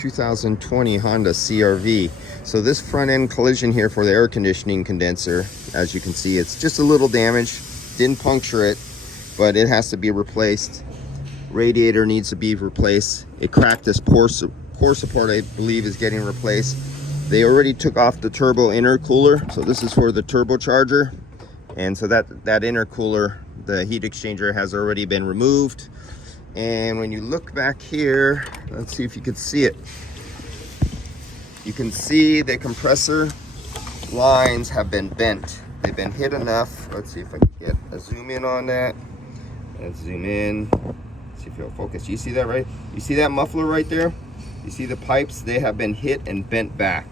2020 Honda CR-V. So this front end collision here for the air conditioning condenser, as you can see, it's just a little damage. Didn't puncture it, but it has to be replaced. Radiator needs to be replaced. It cracked. This core support, I believe, is getting replaced. They already took off the turbo intercooler, so this is for the turbocharger. And so that intercooler, the heat exchanger, has already been removed. And when you look back here, let's see if you can see it. You can see the compressor lines have been bent. They've been hit enough. Let's see if I can get a zoom in on that. Let's zoom in. See if it'll focus. You see that, right? You see that muffler right there? You see the pipes? They have been hit and bent back.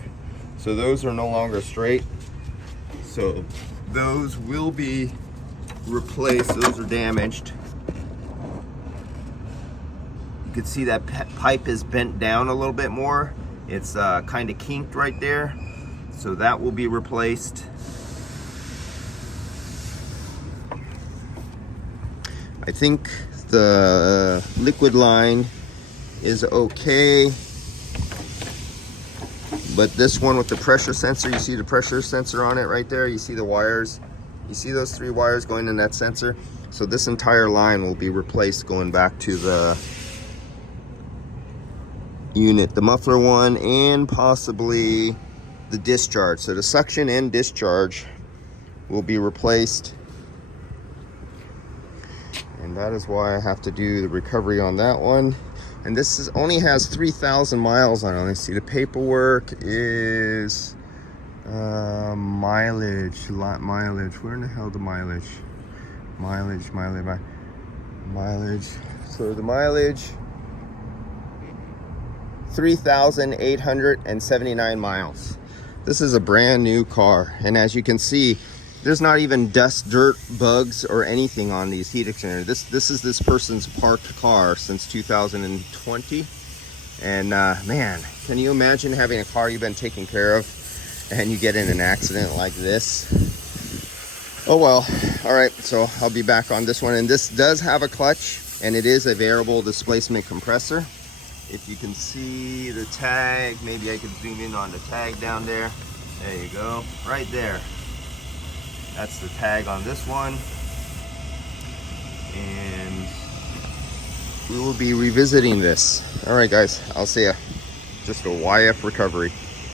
So those are no longer straight. So those will be replaced. Those are damaged. You can see that pipe is bent down a little bit more. It's kind of kinked right there. So that will be replaced. I think the liquid line is okay. But this one with the pressure sensor, you see the pressure sensor on it right there. You see the wires. You see those 3 wires going in that sensor. So this entire line will be replaced going back to the unit, the muffler one, and possibly the discharge. So the suction and discharge will be replaced. And that is why I have to do the recovery on that one. And this is only has 3,000 miles on it. Let's see, the paperwork is mileage. Where in the hell the mileage? Mileage. So the mileage, 3,879 miles. This is a brand new car, and as you can see, there's not even dust, dirt, bugs, or anything on these heat exchangers. This is this person's parked car since 2020. And man, can you imagine having a car you've been taking care of and you get in an accident like this? Oh well. All right, so I'll be back on this one. And this does have a clutch, and it is a variable displacement compressor. If you can see the tag, maybe I could zoom in on the tag down there. There you go, right there. That's the tag on this one. And we will be revisiting this. All right, guys, I'll see ya. Just a YF recovery.